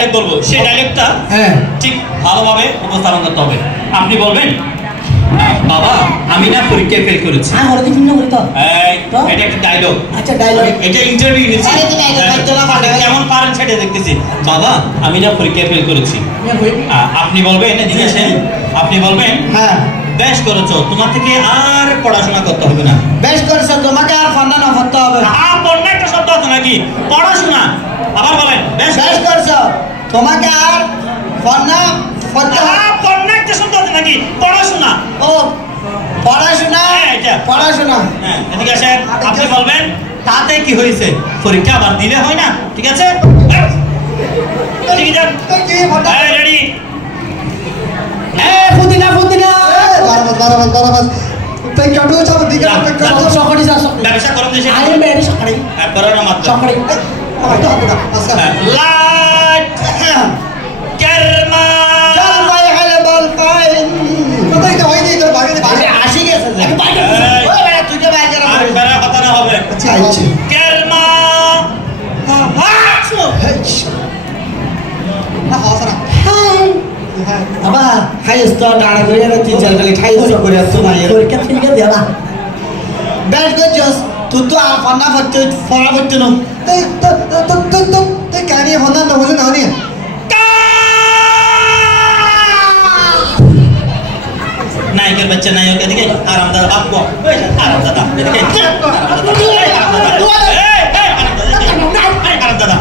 বলবো সেই ডায়লগটা ঠিক ভালোভাবে উপস্থাপন করতে হবে। আপনি বলবেন, বাবা আমি না পরীক্ষায় ফেল করেছি। এটা একটা ডায়লগ। আচ্ছা ডায়লগ, এটা ইন্টারভিউ নিয়েছি, কেমন পারেন সেটা দেখতেছি। বাবা আমি না পরীক্ষায় ফেল করেছি। আপনি বলবেন, আপনি বলবেন হ্যাঁ বেশ করেছো, তোমার থেকে আর পড়াশোনা করতে হবে না। বেশ করেছো, তোমাকে আর ফন্না না করতে হবে। পড়না একটা শব্দ আছে নাকি? পড়াশোনা। আবার বলেন, বেশ করেছো, তোমাকে আর ফন্না করতে হবে। পড়না একটা শব্দ আছে নাকি? পড়াশোনা। ও পড়াশোনা, পড়াশোনা। হ্যাঁ এদিকে আসেন, আপনি বলবেন তাতে কি হয়েছে, পরীক্ষা আবার দিলে হয় না? ঠিক আছে, রেডি? পুদিনা পুদিনা ব্যবসা করুন দেশে করোনা মাত্র লাইট কারমা আসি গেছে কথা না হবে। কারমা আবা খাইস তো ডাড়া কইরা তিন চার খালি খাইস তো কইরা তো নাই পরীক্ষা ফেল দেলা বেশ গজস তুই তো আর ফন্না করতে ফড়া করতে না তো কানি ফন্না না বলে না নি নায়কের বাচ্চা নায়ক এদিকে আরামদাদা বাপ আরামদাদা এদিকে আরামদাদা